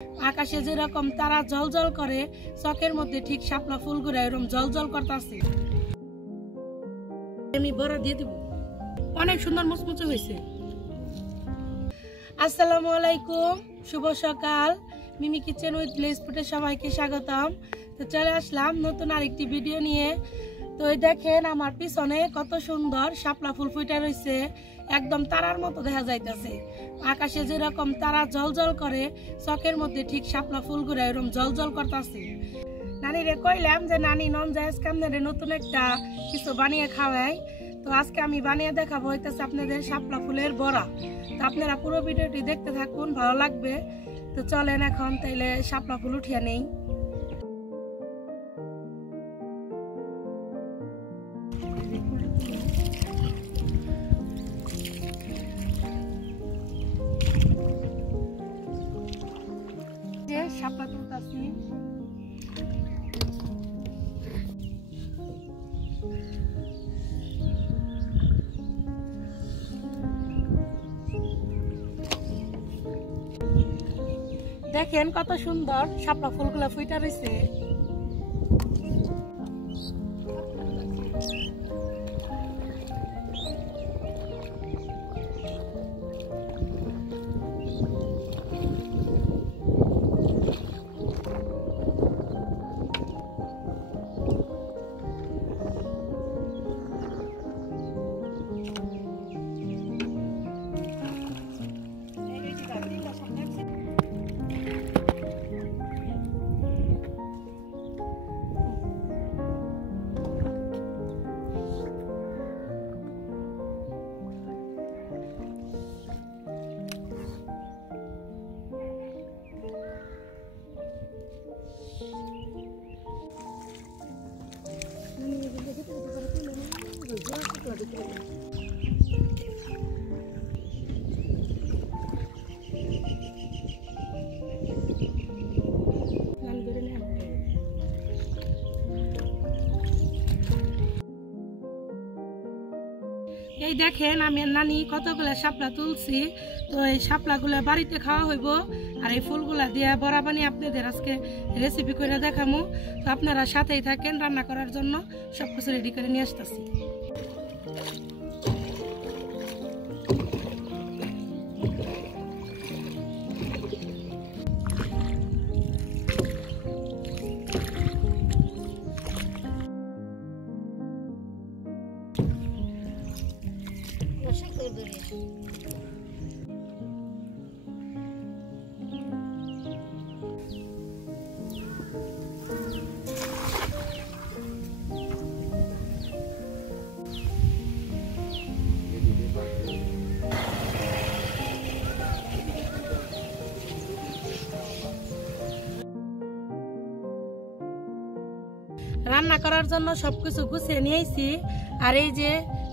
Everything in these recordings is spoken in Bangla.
আকাশে যেরকম তারা জ্বলজ্বল করে, চকের মধ্যে ঠিক শাপলা ফুলগুলো এরকম জ্বলজ্বল করতেছে। আমি বড়া দিয়ে দিব, অনেক সুন্দর মুচমুচে হয়েছে। আসসালামু আলাইকুম, শুভ সকাল। মিমি কিচেন উইথ ব্লেজ ফুডে সবাইকে স্বাগতম। তো চলে আসলাম নতুন আরেকটি ভিডিও নিয়ে। তো দেখেন আমার পিছনে কত সুন্দর শাপলা ফুল ফুটে রয়েছে, একদম তারার মতো দেখা যাইতেছে। আকাশে যেরকম তারা জ্বলজ্বল করে, চকের মধ্যে ঠিক শাপলা ফুলগুলো এরকম জ্বলজ্বল করতেছে। নানিরে কইলাম যে নানি নন যায় কামনে নতুন একটা কিছু বানিয়ে খাওয়াই। তো আজকে আমি বানিয়ে দেখাবো হইতেছে আপনাদের শাপলা ফুলের বড়া। তো আপনারা পুরো ভিডিওটি দেখতে থাকুন, ভালো লাগবে। তো চলেন এখন তাইলে শাপলা ফুল উঠিয়ে নেই। শাপলা তুলতাছি। দেখেন কত সুন্দর শাপলা ফুলগুলা ফুইটা রয়েছে। এই দেখেন আমি নানি কতগুলা শাপলা তুলছি। তো এই শাপলাগুলা বাড়িতে খাওয়া হইব, আর এই ফুলগুলা দিয়ে বড়া বানিয়ে আপনাদের আজকে রেসিপি করে দেখামু। তো আপনারা সাথেই থাকেন, রান্না করার জন্য সবকিছু রেডি করে নিয়ে আসতেছি। রান্না করার জন্য সবকিছু গুছিয়ে নিয়েছি। আর এই যে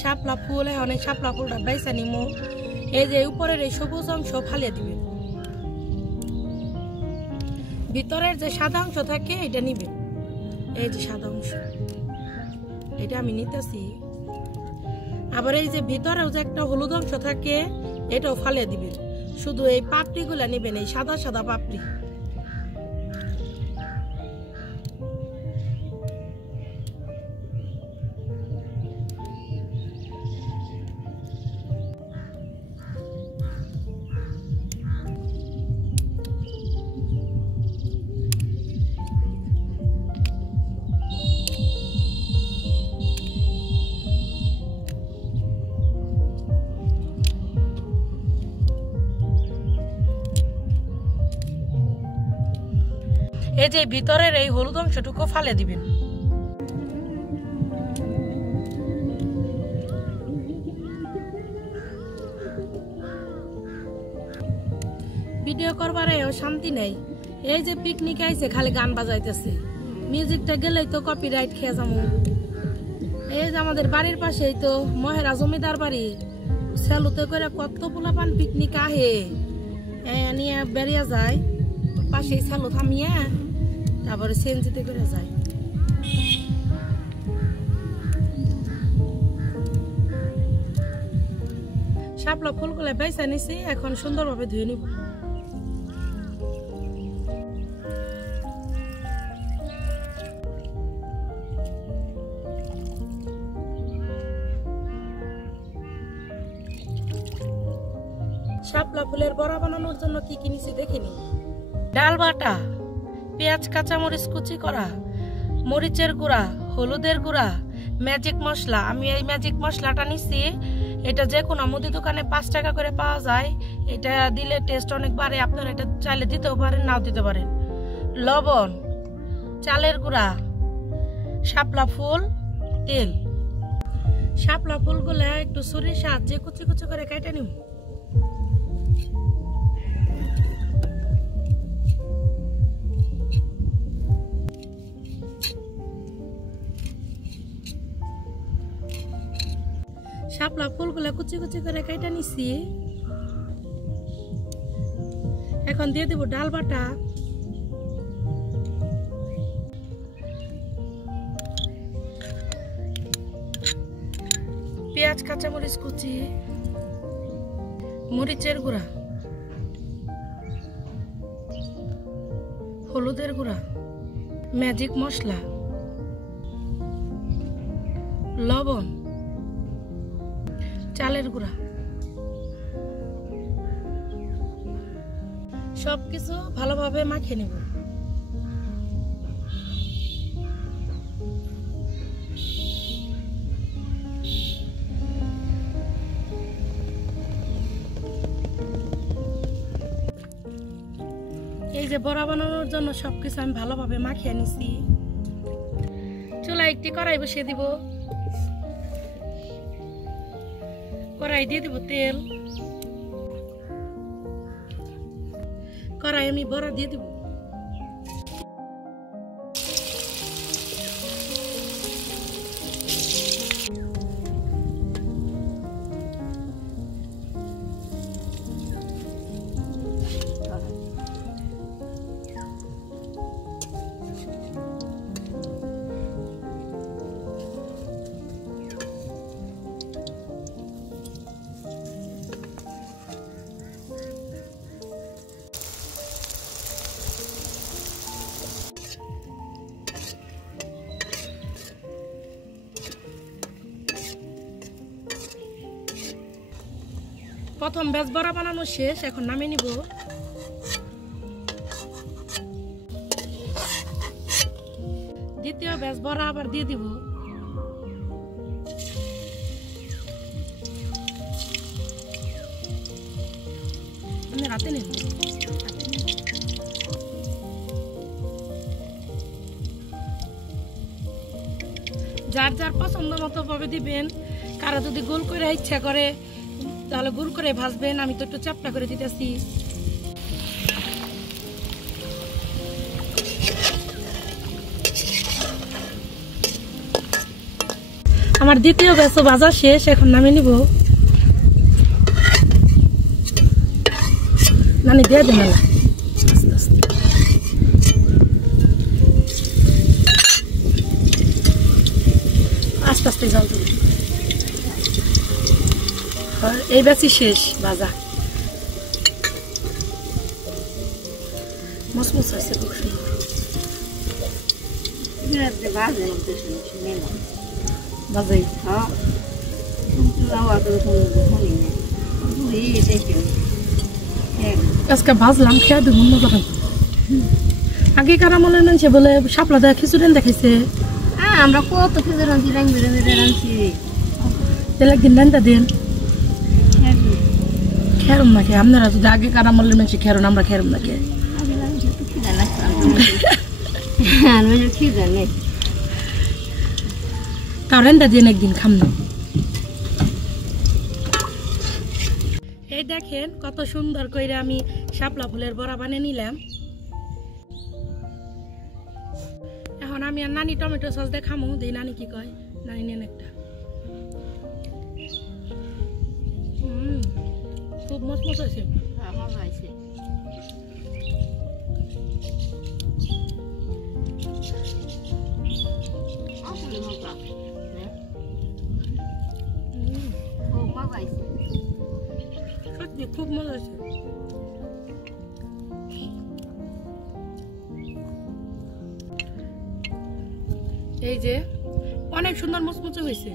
শাপলা ফুল, অনেক শাপলা ফুলটা বাইসা নিমু। এই যে উপরের এই সবুজ অংশ ফালিয়ে দিবে, ভিতরের যে সাদা অংশ থাকে এটা নিবে। এই যে সাদা অংশ এটা আমি নিতেছি। আবার এই যে ভিতরেও যে একটা হলুদ অংশ থাকে এটাও ফালিয়ে দিবে। শুধু এই পাপড়ি গুলা নিবেন, এই সাদা সাদা পাপড়ি। এই যে ভিতরের এই হলুদ অংশটুকু ফালে দিবেন। ভিডিও করবার শান্তি নেই। এই যে পিকনিক আইছে খালি গান বাজাইতেছে, মিউজিকটা গেলেই তো কপিরাইট খেয়ে যাবো। এই যে আমাদের বাড়ির পাশেই তো মহেরা জমিদার বাড়ি, সেলুতে করে কত পোলাপান পিকনিক আহে নিয়ে বেরিয়ে যায়। পাশেই সেলু থামিয়ে তারপরে সেনজিতে করে যায়। শাপলা ফুলগুলো বেছে নিছি, এখন সুন্দরভাবে ধুয়ে নিব। শাপলা ফুলের বড়া বানানোর জন্য কি কি নিছি দেখে নিন। ডাল বাটা, পেঁয়াজ কাঁচামরিচ কুচি করা, মরিচের গুঁড়া, হলুদের গুঁড়া, ম্যাজিক মশলা। আমি এই ম্যাজিক মশলাটা নিছি, এটা যে কোনো মুদি দোকানে 5 টাকা করে পাওয়া যায়। এটা দিলে টেস্ট অনেক বাড়ে, আপনারা এটা চাইলে দিতেও পারেন, নাও দিতে পারেন। লবণ, চালের গুঁড়া, শাপলা ফুল, তেল। শাপলা ফুলগুলো একটু ছুরির সাহায্যে কুচি কুচি করে কেটে নিব। শাপলা ফুলগুলো কুচি কুচি করে কেটে নিছি। এখন দিয়ে দেব ডাল বাটা, পেঁয়াজ কাঁচামরিচ কুচি, মরিচের গুঁড়া, হলুদের গুঁড়া, ম্যাজিক মশলা, লবণ, চালের গুঁড়া, সবকিছু ভালোভাবে মাখিয়ে নেব। এই যে বড়া বানানোর জন্য সবকিছু আমি ভালোভাবে মাখিয়ে নিছি। চুলায় একটি কড়াই বসিয়ে দিব। কড়াই দিয়ে দিব তেল। কড়াই আমি বড়া দিয়ে দিব। প্রথম ব্যাচ বড়া বানানো শেষ, এখন নামিয়ে নিব। দ্বিতীয় ব্যাচ বড়া আবার দিয়ে দিব। হাতে নিন। যার যার পছন্দ মতো ভাবে দিবেন। কারো যদি গোল করে ইচ্ছা করে তাহলে গোল করে ভাজবেন, আমি তো একটু চাপটা করে দিতেছি। আমার দ্বিতীয় ব্যাচও ভাজা শেষ, এখন নামিয়ে নিব। নানি দিয়ে দেন না, আস্তে আস্তে। আস্তে আস্তে জল দেব। এই ব্যাচই শেষ ভাজা। মসমস হয়েছে খুব সুন্দর। বাজাই আজকে ভাজলাম, খেয়ে দেবো মজা পাই। আগে কারামলের মানুষ বলে শাপলা দেওয়া খিচুড়ি দেখাইছে। আমরা কত খিচুড়ি আনছি, রাং বেড়ে বেড়ে আনছি। তাহলে একদিন রান্না দেন। খেরম না খেয়ে আপনারা যদি আগে কারামলের মানুষ খেরুন, আমরা খেরম না খেয়ে। তাও রান্না দিন একদিন খাম না। এই দেখেন কত সুন্দর করে আমি শাপলা ফুলের বড়া বানিয়ে নিলাম। এখন আমি আর নানি টমেটো সস দিয়ে খামো। দেই নানি কি কয়। নানি নেন একটা। খুব মসমস হয়েছে। সত্যি খুব মজা হয়েছে। এই যে অনেক সুন্দর মচমচে হয়েছে।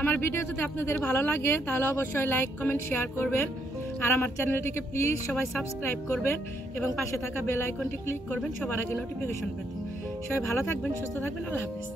আমার ভিডিও যদি আপনাদের ভালো লাগে তাহলে অবশ্যই লাইক কমেন্ট শেয়ার করবেন আর আমার চ্যানেলটিকে প্লিজ সবাই সাবস্ক্রাইব করবেন এবং পাশে থাকা বেল আইকনটি ক্লিক করবেন সবার আগে নোটিফিকেশন পেতে। সবাই ভালো থাকবেন, সুস্থ থাকবেন, আল্লাহ হাফেজ।